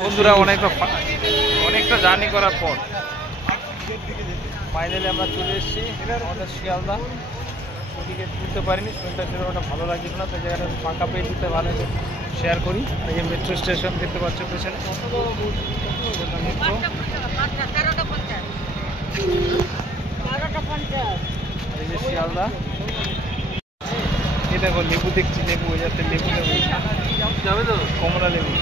বন্ধুরা অনেকটা জার্নি করার পর ফাইনালি আমরা চলে এসেছি আমাদের শিয়ালদা। ওদিকে তুলতে পারিনি, শরীরটা সেরকমটা ভালো লাগছিল না, তো জায়গাটা ফাঁকা পেয়ে দিতে ভালো শেয়ার করি। এই যে মেট্রো স্টেশন দেখতে পাচ্ছ পেছনে, এই যে শিয়ালদা। এই দেখো লেবু দেখছি, লেবু ওই যাচ্ছে, লেবু যাবে তো, কমলা লেবু।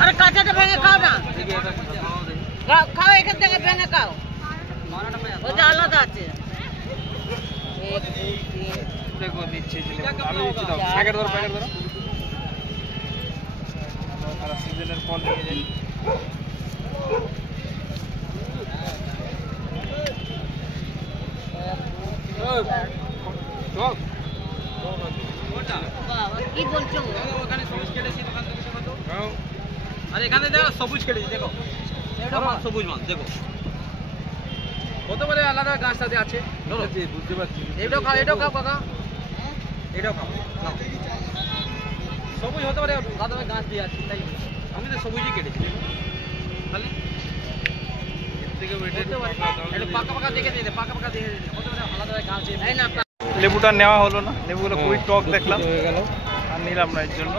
আরে কাঁচাটা ভেঙে খাও না, খাও এখান থেকে ভেঙে খাও, ওটা আলাদা আছে। দেখো দিচ্ছি, আমি দিচ্ছি, দাও প্যাকেট ধরো, প্যাকেট ধরো। তারা সিজনের ফল নিয়ে যাই। কি বলছো? ওখানে সবুজ কেটেছি দোকান থেকে, আর এখানে দেখো সবুজ কেটেছি, দেখো এটা সবুজ মাছ, দেখো কত বলে আলাদা গাছ সাথে আছে, বুঝতে পারছি। এটাও খাও, এটাও খাও কাকা, এটাও খাও, সবুজ হতে পারে আলাদা গাছ দিয়ে আছে, তাই আমি তো সবুজই কেটেছি। তাহলে পাকা পাকা দেখে দিতে, পাকা পাকা দেখে দিতে, হতে পারে আলাদা গাছ দিয়ে না। লেবুটা নেওয়া হলো না, লেবুগুলো খুবই টক দেখলাম, হয়ে গেল আর নিলাম না। এর জন্য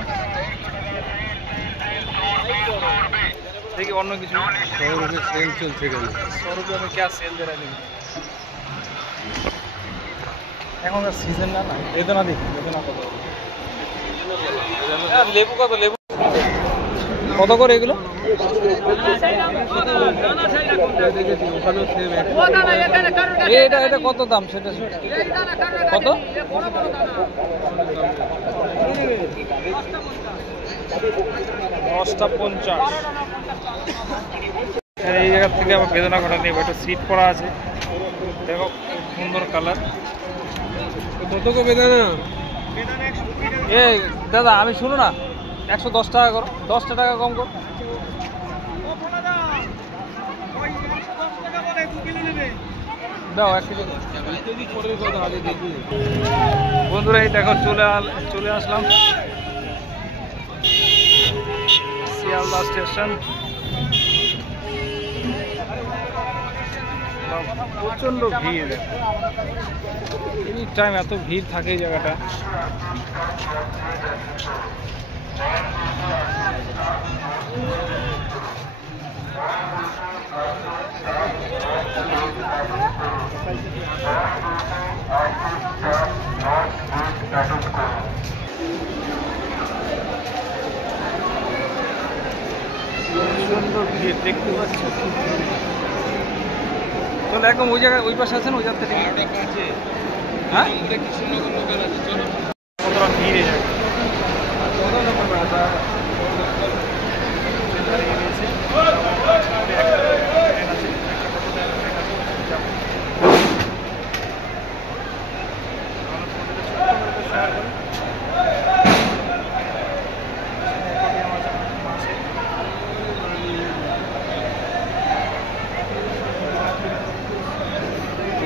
দেখি অন্য কিছু। 100 रुपये सेल चलছে, 100 रुपये में क्या सेल दे रहा है? এখন সিজন না, বেদনা দেখি, বেদনা কত, লেবু কত, লেবু কত করে এগুলো? এটা কত দাম সেটা কত? 10টা 50। এই জায়গা থেকে আবার বেদনা ঘটা নিয়ে একটা সিট পড়া আছে, দেখো সুন্দর কালার। কত গো বেদনা? এই দাদা আমি শুনো না, 110 টাকা করো, 10টা টাকা কম করো। দাও 1 কেজি। বন্ধুরা এই দেখো চলে আসলাম শিয়ালদা স্টেশন। প্রচন্ড ভিড়, এনি টাইম এত ভিড় থাকে এই জায়গাটা। সুন্দর ভিড় দেখতে পাচ্ছ, চলো একদম ওই জায়গায়, ওই পাশে আছেন, ওই জায়গা থেকে। হ্যাঁ কতটা ভিড় এই জায়গায়,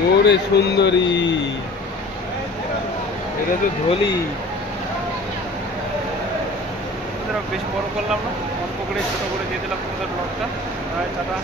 ওরে সুন্দরী, এটা তো ধলি। বেশ বড় করলাম না, অল্প করে ছোট করে দিয়ে দিলাম তোমাদের ব্লগটা। টাটা।